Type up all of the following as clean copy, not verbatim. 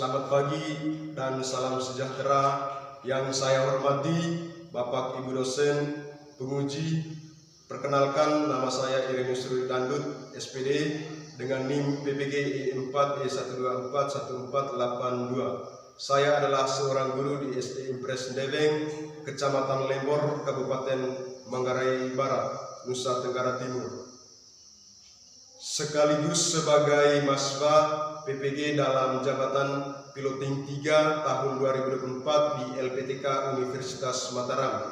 Selamat pagi dan salam sejahtera yang saya hormati Bapak Ibu dosen, penguji. Perkenalkan, nama saya Irenus Rudi Dandut, SPD, dengan NIM PPG E4E1241482. Saya adalah seorang guru di SD Impres Ndebeng, Kecamatan Lembor, Kabupaten Manggarai Barat, Nusa Tenggara Timur. Sekaligus sebagai mahasiswa PPG dalam jabatan Piloting 3 tahun 2024 di LPTK Universitas Mataram.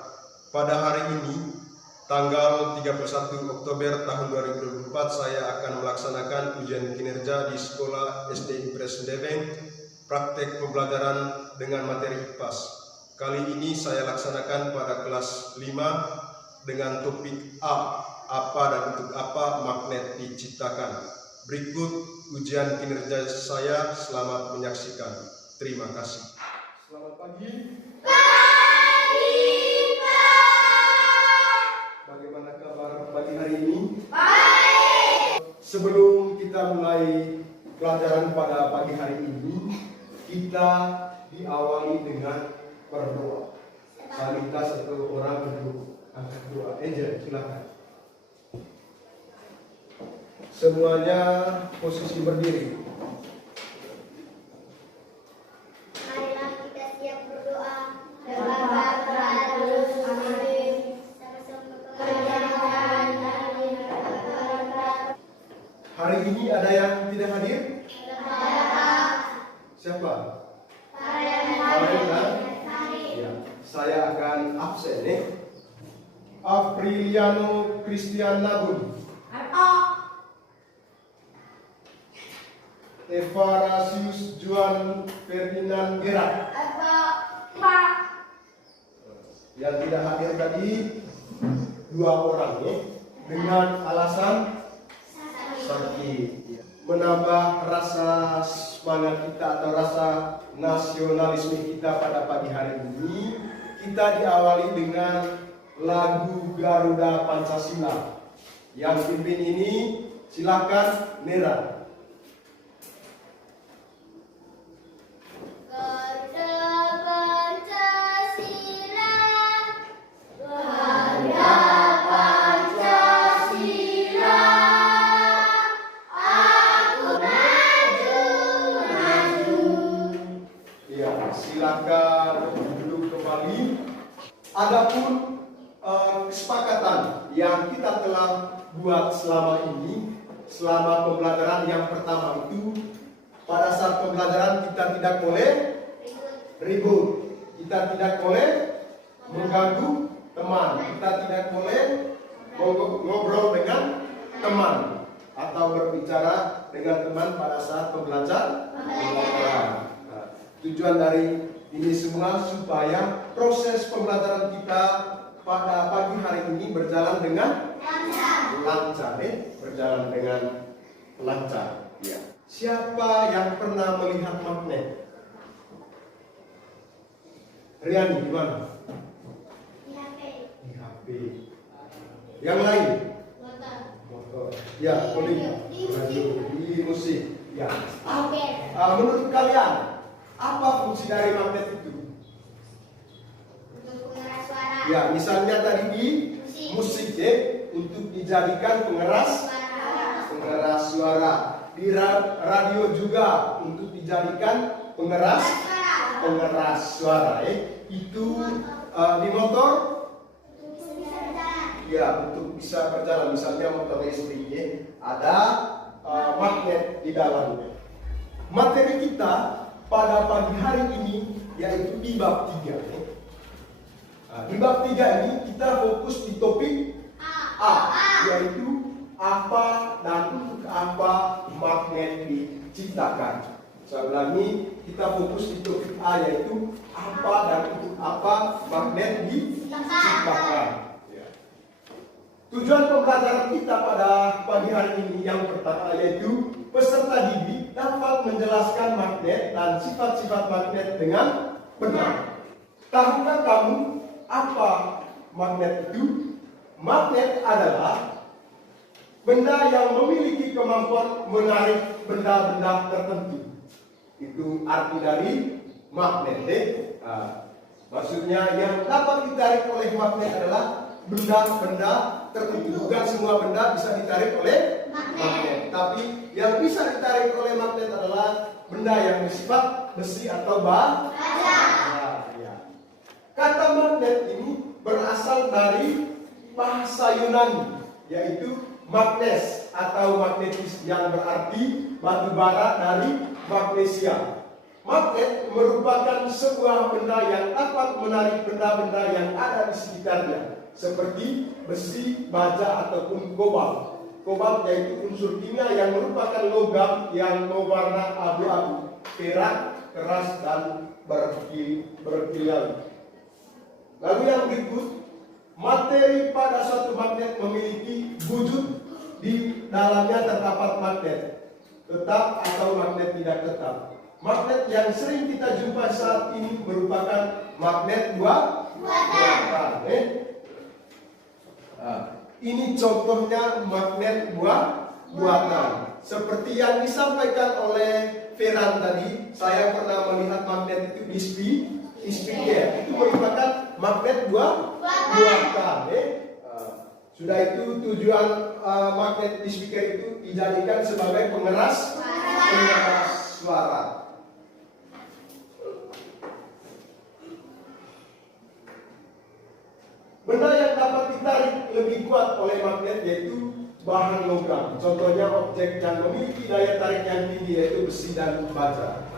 Pada hari ini, tanggal 31 Oktober tahun 2024, saya akan melaksanakan ujian kinerja di Sekolah SD Impres Ndebeng, praktek pembelajaran dengan materi IPAS. Kali ini saya laksanakan pada kelas 5 dengan topik A, apa dan untuk apa magnet diciptakan. Berikut ujian kinerja saya, selamat menyaksikan. Terima kasih. Selamat pagi. Pagi, Pak. Bagaimana kabar pagi hari ini? Baik. Sebelum kita mulai pelajaran pada pagi hari ini, kita diawali dengan berdoa. Saya minta satu orang berdua angkat doa. Angel, silakan. Semuanya posisi berdiri. Marilah kita siap berdoa. Bapa terus amin. Sama-sama pekerjaan Hari ini ada yang tidak hadir? Siapa? Ya, saya akan absen nih. Apriliano Christian Nabun, Evarasius Juan Ferdinand Gerak. Yang tidak hadir tadi 2 orang nih, dengan alasan sakit. Menambah rasa semangat kita atau rasa nasionalisme kita pada pagi hari ini, kita diawali dengan lagu Garuda Pancasila. Yang pimpin ini silakan Nera. Silakan duduk kembali. Adapun kesepakatan yang kita telah buat selama ini, selama pembelajaran yang pertama itu, pada saat pembelajaran kita tidak boleh ribut, kita tidak boleh mengganggu teman, kita tidak boleh ngobrol dengan teman atau berbicara dengan teman pada saat pembelajaran. Tujuan dari ini semua supaya proses pembelajaran kita pada pagi hari ini berjalan dengan lancar, berjalan dengan lancar. Ya. Siapa yang pernah melihat magnet? Riani, di mana? Di HP. Di HP. Yang lain? Motor. Ya, radio, di musik. Ya. Menurut kalian, apa fungsi dari magnet itu? Untuk pengeras suara. Ya, misalnya tadi di musik ya, untuk dijadikan pengeras suara. Di radio juga untuk dijadikan pengeras suara ya. Itu di motor ya, untuk bisa berjalan, misalnya motor listrik ya, ada magnet di dalamnya. Materi kita pada pagi hari ini yaitu di bab 3. Di bab 3 ini kita fokus di topik A, yaitu apa dan untuk apa magnet diciptakan. Saya ulangi, kita fokus di topik A, yaitu apa dan untuk apa magnet diciptakan. Tujuan pembelajaran kita pada pagi hari ini yang pertama yaitu peserta didik dapat menjelaskan magnet dan sifat-sifat magnet dengan benar. Tahukah kamu apa magnet itu? Magnet adalah benda yang memiliki kemampuan menarik benda-benda tertentu. Itu arti dari magnet. Maksudnya yang dapat ditarik oleh magnet adalah benda-benda tertentu. Bukan semua benda bisa ditarik oleh magnet. Tapi yang bisa ditarik oleh magnet adalah benda yang bersifat besi atau baja. Ya. Kata magnet ini berasal dari bahasa Yunani, yaitu magnes atau magnetis, yang berarti batu bara dari magnesia. Magnet merupakan sebuah benda yang dapat menarik benda-benda yang ada di sekitarnya, seperti besi, baja, ataupun kobalt. Kobalt yaitu unsur kimia yang merupakan logam yang berwarna abu-abu, perak, keras, dan berkilau. Lalu yang berikut, materi pada suatu magnet memiliki wujud di dalamnya terdapat magnet tetap atau magnet tidak tetap. Magnet yang sering kita jumpa saat ini merupakan magnet buatan. Ini contohnya magnet buatan. Seperti yang disampaikan oleh Feran tadi, saya pernah melihat magnet itu di speaker. Itu merupakan magnet buatan. Sudah itu tujuan magnet di speaker itu dijadikan sebagai pengeras suara. Benda yang dapat ditarik lebih kuat oleh magnet yaitu bahan logam. Contohnya objek yang memiliki daya tarik yang tinggi yaitu besi dan baja.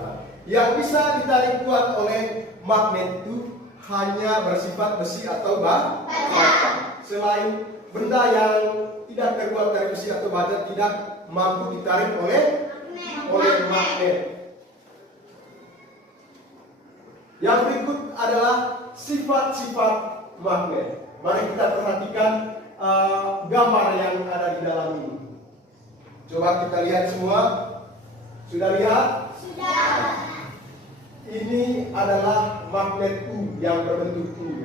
Yang bisa ditarik kuat oleh magnet itu hanya bersifat besi atau baja. Selain benda yang tidak terbuat dari besi atau baja tidak mampu ditarik oleh magnet. Yang berikut adalah sifat-sifat magnet. Mari kita perhatikan gambar yang ada di dalam ini. Coba kita lihat semua. Sudah lihat? Sudah. Ini adalah magnet U yang berbentuk U.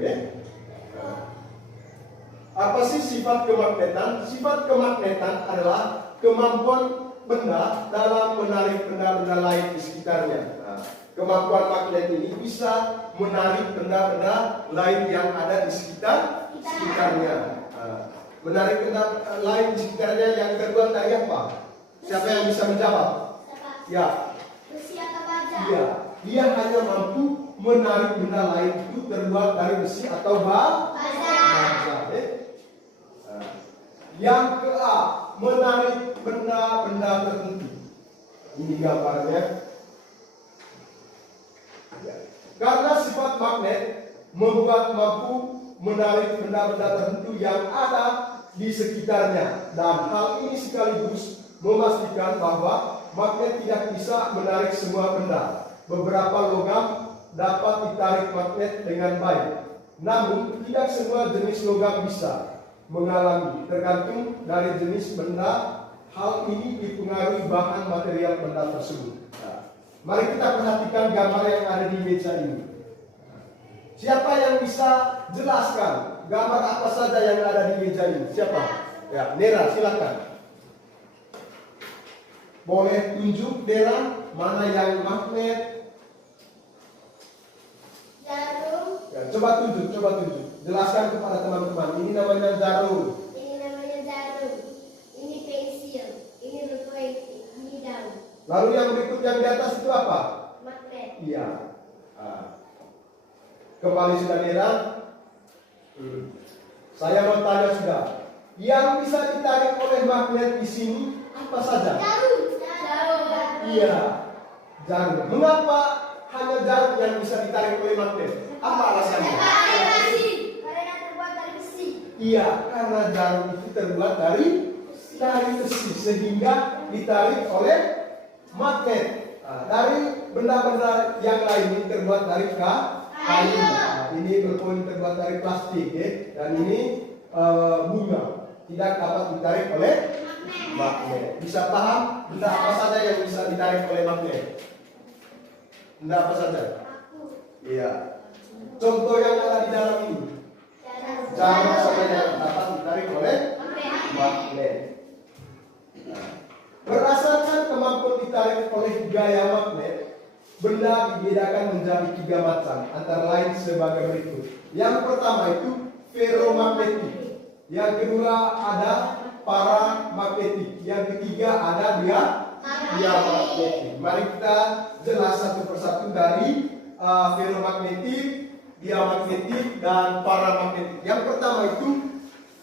Apa sih sifat kemagnetan? Sifat kemagnetan adalah kemampuan benda dalam menarik benda-benda lain di sekitarnya. Kemampuan magnet ini bisa menarik benda-benda lain yang ada di sekitarnya. Menarik benda lain di sekitarnya yang terbuat dari apa? Siapa yang bisa menjawab? Ya. Besi atau baja? Iya. Dia hanya mampu menarik benda lain itu terbuat dari besi atau baja. Yang ke A, menarik benda-benda tertentu. Ini gambarnya. Karena sifat magnet membuat mampu menarik benda-benda tertentu yang ada di sekitarnya, dan hal ini sekaligus memastikan bahwa magnet tidak bisa menarik semua benda. Beberapa logam dapat ditarik magnet dengan baik, namun tidak semua jenis logam bisa mengalami, tergantung dari jenis benda. Hal ini dipengaruhi bahan material benda tersebut. Mari kita perhatikan gambar yang ada di meja ini. Siapa yang bisa jelaskan gambar apa saja yang ada di meja ini? Siapa? Ya, Nera, silakan. Boleh tunjuk, Nera, mana yang magnet? Jarum. Ya, coba tunjuk. Jelaskan kepada teman-teman. Ini namanya jarum. Ini namanya jarum. Ini pensil. Ini refleksi. Ini daun. Lalu yang berikut yang di atas itu apa? Magnet. Iya. Kembali sudah Nera. Saya mau tanya sudah. Yang bisa ditarik oleh magnet di sini apa saja? Jarum. Iya. Jarum. Mengapa hanya jarum yang bisa ditarik oleh magnet? Apa alasannya? Karena terbuat dari besi. Iya, karena jarum itu terbuat dari besi sehingga ditarik oleh magnet. Dari benda-benda yang lain ini terbuat dari kayu. Ini berpoin terbuat dari plastik, dan ini bunga tidak dapat ditarik oleh magnet. Bisa paham benda apa saja yang bisa ditarik oleh magnet? Benda apa saja? Iya. Contoh yang ada di dalam ini. Jarum saja yang dapat ditarik oleh magnet. Berdasarkan kemampuan ditarik oleh gaya magnet, benda dibedakan menjadi 3 macam, antara lain sebagai berikut. Yang pertama itu ferromagnetik. Yang kedua ada paramagnetik. Yang ketiga ada diamagnetik. Mari kita jelas satu persatu dari ferromagnetik, diamagnetik, dan paramagnetik. Yang pertama itu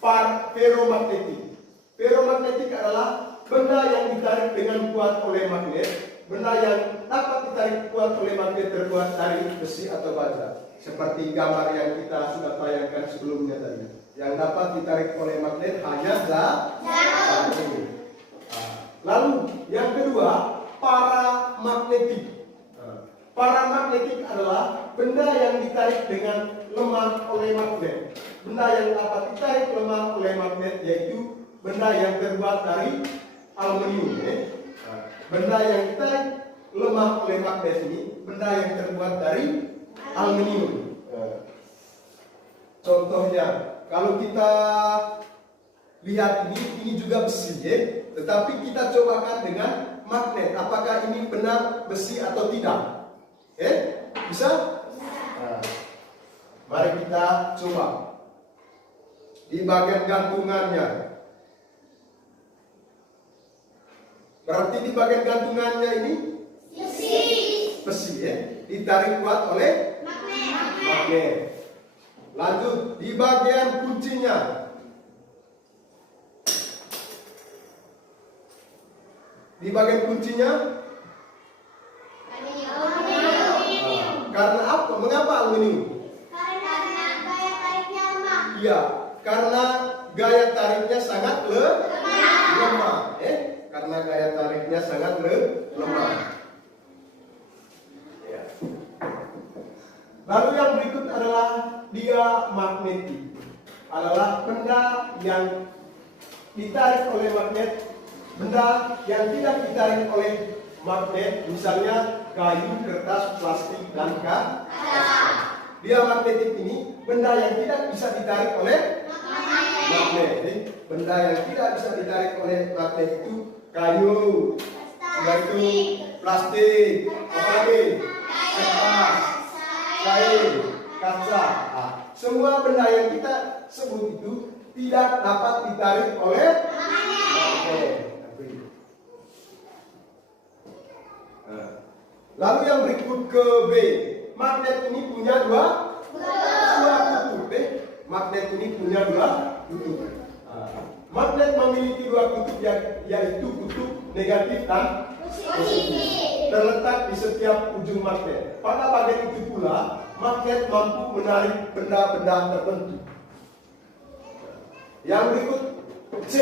ferromagnetik. Ferromagnetik adalah benda yang ditarik dengan kuat oleh magnet. Benda yang dapat ditarik kuat oleh magnet terbuat dari besi atau baja. Seperti gambar yang kita sudah tayangkan sebelumnya tadi. Yang dapat ditarik oleh magnet hanya jarum. Lalu yang kedua, paramagnetik. Paramagnetik adalah benda yang ditarik dengan lemah oleh magnet. Benda yang dapat ditarik lemah oleh magnet yaitu benda yang terbuat dari aluminium. Benda yang ditarik lemah oleh magnet ini benda yang terbuat dari aluminium. Contohnya, kalau kita lihat ini juga besi, tetapi kita cobakan dengan magnet. Apakah ini benar besi atau tidak? Bisa? Nah, mari kita coba. Di bagian gantungannya. Berarti di bagian gantungannya ini besi, ditarik kuat oleh magnet. Lanjut di bagian kuncinya. Di bagian kuncinya karena apa? Mengapa aluminium? Karena gaya tariknya lemah. Iya, karena gaya tariknya sangat lemah. Karena gaya tariknya sangat lemah. Ya. Lalu yang berikut adalah diamagnetik. Adalah benda yang ditarik oleh magnet, benda yang tidak ditarik oleh magnet, misalnya kayu, kertas, plastik, dan kaca. Diamagnetik ini benda yang tidak bisa ditarik oleh magnet. Benda yang tidak bisa ditarik oleh magnet itu kayu, yaitu plastik, kertas, kain, kaca. Semua benda yang kita sebut itu tidak dapat ditarik oleh magnet. Lalu yang berikut ke B. Magnet ini punya dua kutub. Magnet ini punya dua kutub. Magnet memiliki dua kutub yaitu kutub negatif dan positif. Terletak di setiap ujung magnet. Pada bagian itu pula magnet mampu menarik benda-benda tertentu. Yang berikut C.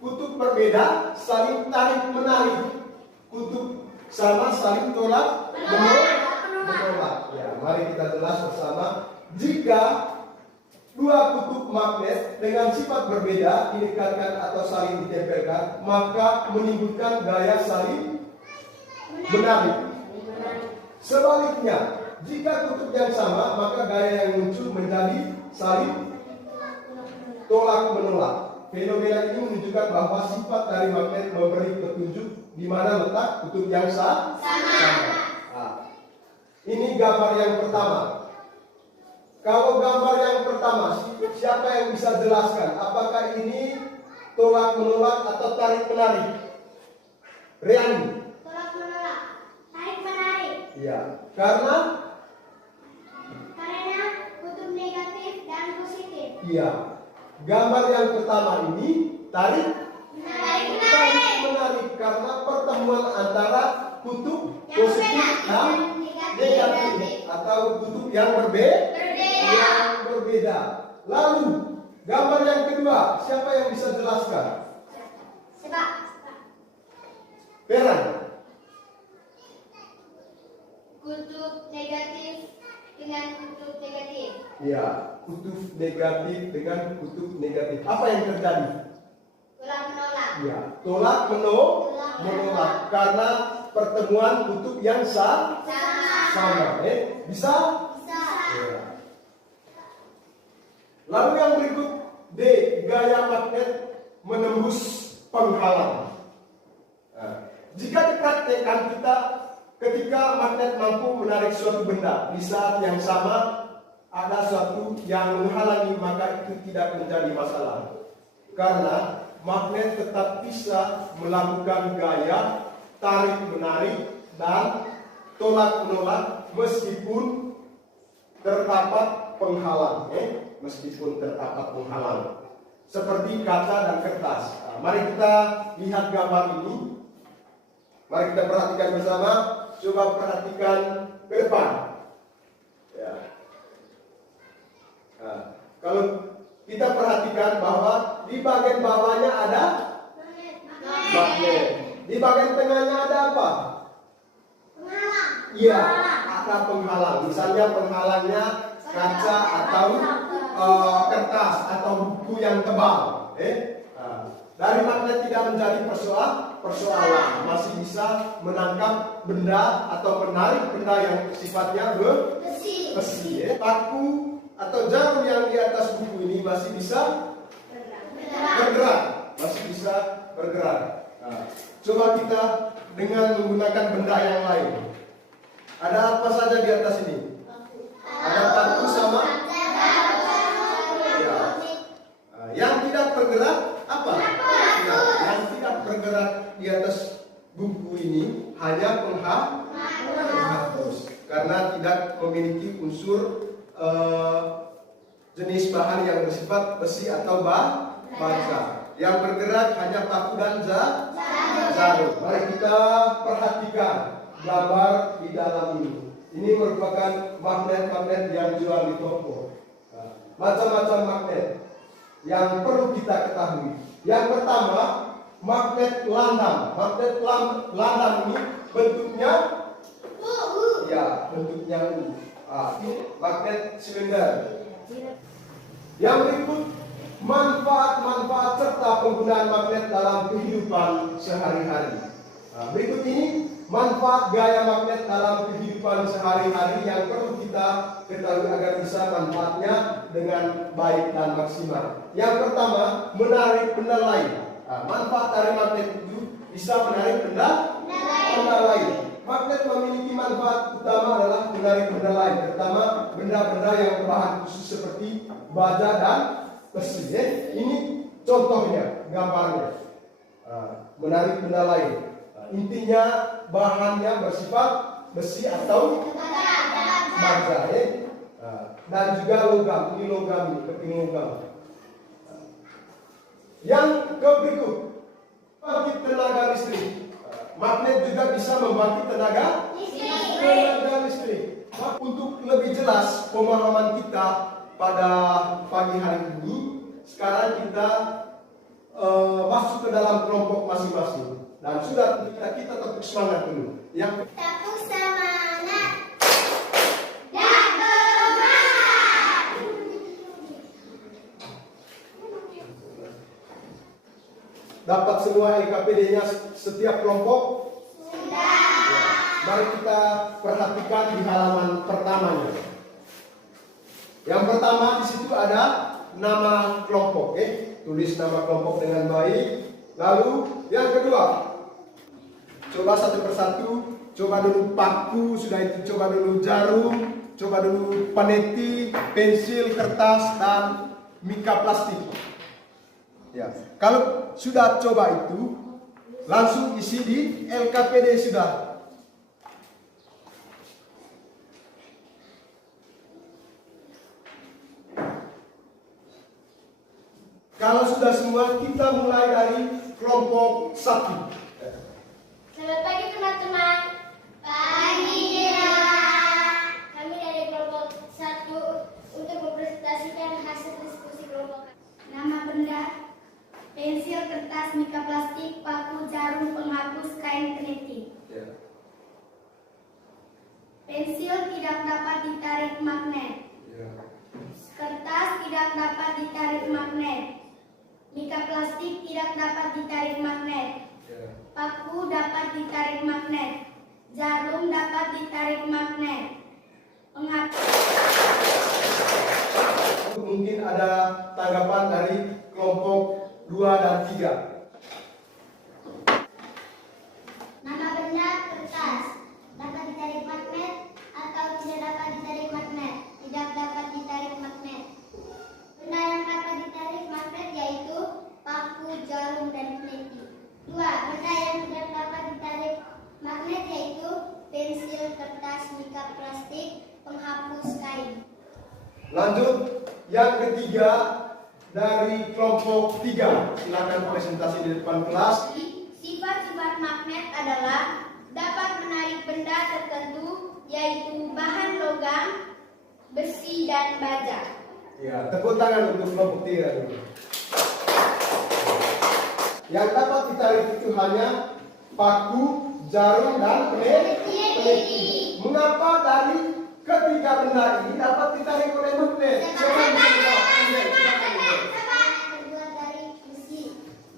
Kutub berbeda saling tarik menarik. Kutub sama saling tolak menolak. Ya, mari kita jelas bersama. Jika dua kutub magnet dengan sifat berbeda didekatkan atau saling ditempelkan, maka menimbulkan gaya saling menarik. Sebaliknya, jika kutub yang sama, maka gaya yang muncul menjadi saling tolak menolak. Fenomena ini menunjukkan bahwa sifat dari magnet memberi petunjuk di mana letak kutub yang sama. Ini gambar yang pertama. Kalau gambar yang pertama, siapa yang bisa jelaskan? Apakah ini tolak menolak atau tarik menarik? Riani. Tolak menolak, tarik menarik. Iya. Karena kutub negatif dan positif. iya. Gambar yang pertama ini tarik menarik karena pertemuan antara kutub positif dan negatif atau kutub yang berbeda. Lalu gambar yang kedua, siapa yang bisa jelaskan? Peran. Kutub negatif dengan kutub negatif. Ya, kutub negatif dengan kutub negatif. Apa yang terjadi? Tolak menolak. Ya, tolak menolak karena pertemuan kutub yang sama. Bisa? Ya. Lalu yang berikut D, gaya magnet menembus penghalang. Nah, jika dipraktekkan kita ketika magnet mampu menarik suatu benda, di saat yang sama ada suatu yang menghalangi, maka itu tidak menjadi masalah. Karena magnet tetap bisa melakukan gaya tarik-menarik dan tolak-menolak meskipun terdapat penghalang. Meskipun terdapat penghalang. Seperti kaca dan kertas. Nah, mari kita lihat gambar ini. Mari kita perhatikan bersama. Coba perhatikan ke depan. Ya. Nah, kalau kita perhatikan bahwa di bagian bawahnya ada magnet. Di bagian tengahnya ada apa? Penghalang. Iya, ada penghalang. Misalnya penghalangnya kaca atau kertas atau buku yang tebal. Nah, dari magnet tidak menjadi persoalan. Masih bisa menangkap benda atau menarik benda yang sifatnya besi. Paku atau jarum yang di atas buku ini masih bisa bergerak. Masih bisa bergerak. Nah, coba kita dengan menggunakan benda yang lain. Ada apa saja di atas ini? Ada paku sama ya. Nah, yang tidak bergerak apa? Ya, yang tidak bergerak di atas buku ini hanya penghapus karena tidak memiliki unsur jenis bahan yang bersifat besi atau baja. Yang bergerak hanya paku dan jarum. Mari kita perhatikan gambar di dalam ini. Ini merupakan magnet-magnet yang jual di toko. Nah, macam-macam magnet yang perlu kita ketahui. Yang pertama, magnet landam. Magnet landam ini bentuknya bentuknya U. Ini magnet silinder. Yang berikut, manfaat-manfaat serta penggunaan magnet dalam kehidupan sehari-hari. Nah, berikut ini manfaat gaya magnet dalam kehidupan sehari-hari yang perlu kita ketahui agar bisa manfaatnya dengan baik dan maksimal. Yang pertama, menarik benda lain. Nah, manfaat dari magnet itu bisa menarik benda lain. Magnet memiliki manfaat utama adalah menarik benda lain, terutama benda-benda yang berbahan khusus seperti baja dan besi. Ini contohnya, gambarnya. Menarik benda lain. Intinya bahannya bersifat besi atau baja, dan juga logam. Ini logam, keping logam. Yang berikut, membangkit tenaga listrik. Magnet juga bisa membangkit tenaga listrik. Untuk lebih jelas pemahaman kita pada pagi hari ini, sekarang kita masuk ke dalam kelompok masing-masing. Dan sudah kita tepuk semangat dulu. Yang Tepuk semangat. Jago semangat. dapat semua LKPD-nya setiap kelompok? Sudah. Mari kita perhatikan di halaman pertamanya. Yang pertama di situ ada nama kelompok, tulis nama kelompok dengan baik. Lalu yang kedua, coba satu persatu, coba dulu paku, sudah itu coba dulu jarum, coba dulu paneti, pensil, kertas, dan mika plastik. Ya, kalau sudah coba itu, langsung isi di LKPD sudah. Kalau sudah semua, kita mulai dari kelompok 1. Selamat pagi teman-teman. Pagi. Kami dari kelompok 1 untuk mempresentasikan hasil diskusi kelompok. Nama benda: pensil, kertas, mika plastik, paku, jarum, penghapus, kain, peniti. Pensil tidak dapat ditarik magnet. Kertas tidak dapat ditarik magnet. Mika plastik tidak dapat ditarik magnet. Paku dapat ditarik magnet. Jarum dapat ditarik magnet. Mungkin ada tanggapan dari kelompok 2 dan 3. Nama benda: kertas. Dapat Lanjut, yang ketiga dari kelompok 3. Silakan presentasi di depan kelas. Sifat-sifat magnet adalah dapat menarik benda tertentu, yaitu bahan logam, besi, dan baja. Ya, tepuk tangan untuk kelompok 3. Yang dapat ditarik itu hanya paku, jarum, dan peniti. Mengapa dari ketiga benda ini dapat ditarik oleh magnet? Siapa yang bisa menjawab? Terbuat dari besi.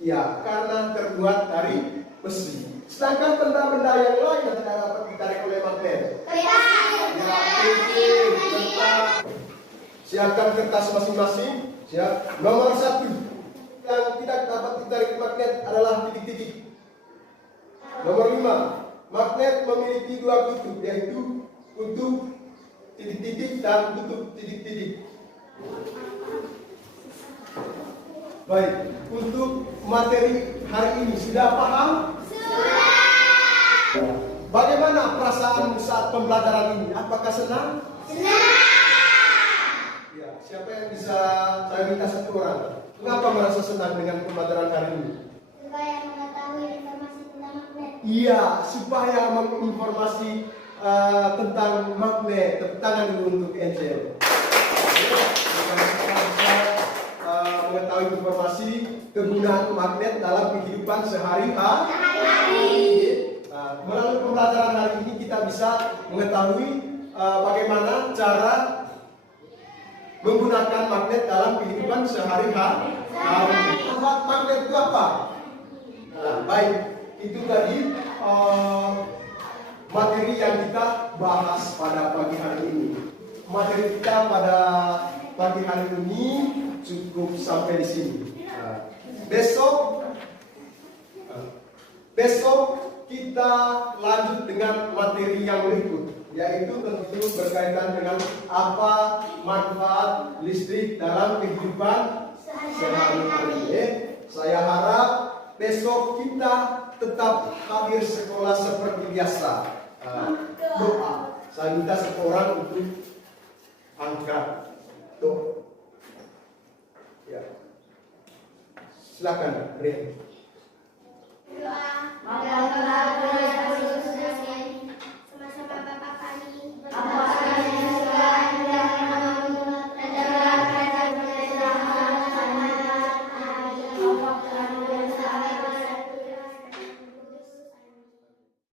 Ya, karena terbuat dari besi. Sedangkan benda-benda yang lain yang tidak dapat ditarik oleh magnet. Siapkan kertas masing-masing. Siap. Nomor 1 yang tidak dapat ditarik magnet adalah titik-titik. Nomor 5, magnet memiliki 2 kutub, yaitu kutub titik-titik dan kutub titik-titik. Baik, untuk materi hari ini sudah paham? Sudah. Bagaimana perasaan saat pembelajaran ini? Apakah senang? Ya, siapa yang bisa saya minta satu orang? Mengapa merasa senang dengan pembelajaran hari ini? Supaya mengetahui informasi tentang magnet. Iya, supaya menginformasi tentang magnet. Tepuk tangan dulu untuk Angel. Supaya kita bisa mengetahui informasi kegunaan magnet dalam kehidupan sehari-hari. Melalui pembelajaran hari ini kita bisa mengetahui bagaimana cara menggunakan magnet dalam kehidupan sehari-hari. Magnet itu apa? Nah, baik, itu tadi materi yang kita bahas pada pagi hari ini. Materi kita pada pagi hari ini cukup sampai di sini. Besok kita lanjut dengan materi yang berikut, yaitu tentu berkaitan dengan apa manfaat listrik dalam kehidupan sehari-hari. Saya harap besok kita tetap hadir sekolah seperti biasa. Doa. Saya minta seorang untuk angkat doa. Ya. Silakan, Rian. Doa.